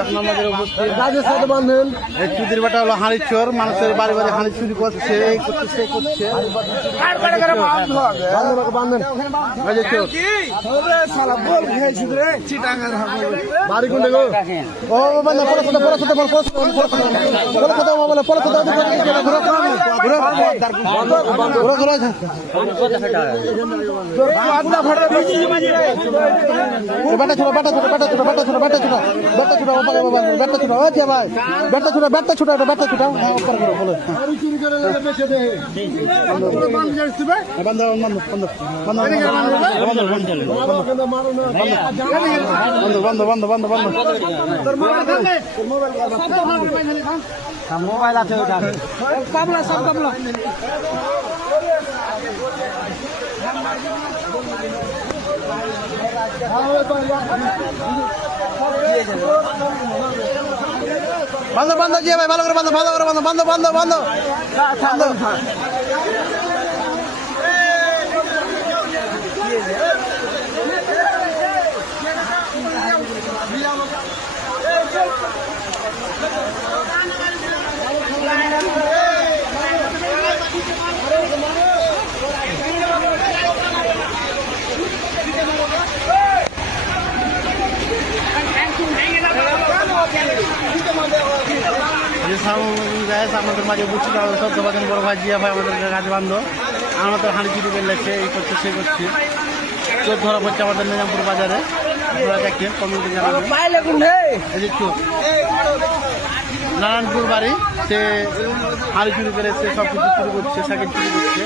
এখন আমাদের উপস্থিত এই চুদির বাটা হলো হাঁড়ির চোর, মানুষের বাড়ি বাড়ি হাঁড়ি চুরি করছে, এই করছে সেই করছে। বাড়ি কোনটা গো? ও মানে মোবাইল আছে কামলা সব কামলা বন্ধ বন্ধ দিয়ে ভাই ভালো করে বন্ধ ভালো করে বন্ধ বন্ধ বন্ধ বন্ধ আমাদের মাঝে বুঝছি সত্যবাদন বড় ভাই জিয়া ভাই আমাদের কাছে বান্ধব আমাদের হাঁড়ি চুরি করে লেগছে, এই করছে সে করছে, চোর ধরা পড়ছে আমাদের নিজামপুর বাজারে। আপনারা দেখেন কমিউনিটি জানাবেন এই যে চোর নারায়ণপুর বাড়ি, সে হাঁড়ি চুরি করে সে সব কিছু চুরি করছে, সাইকেল চুরি করছে।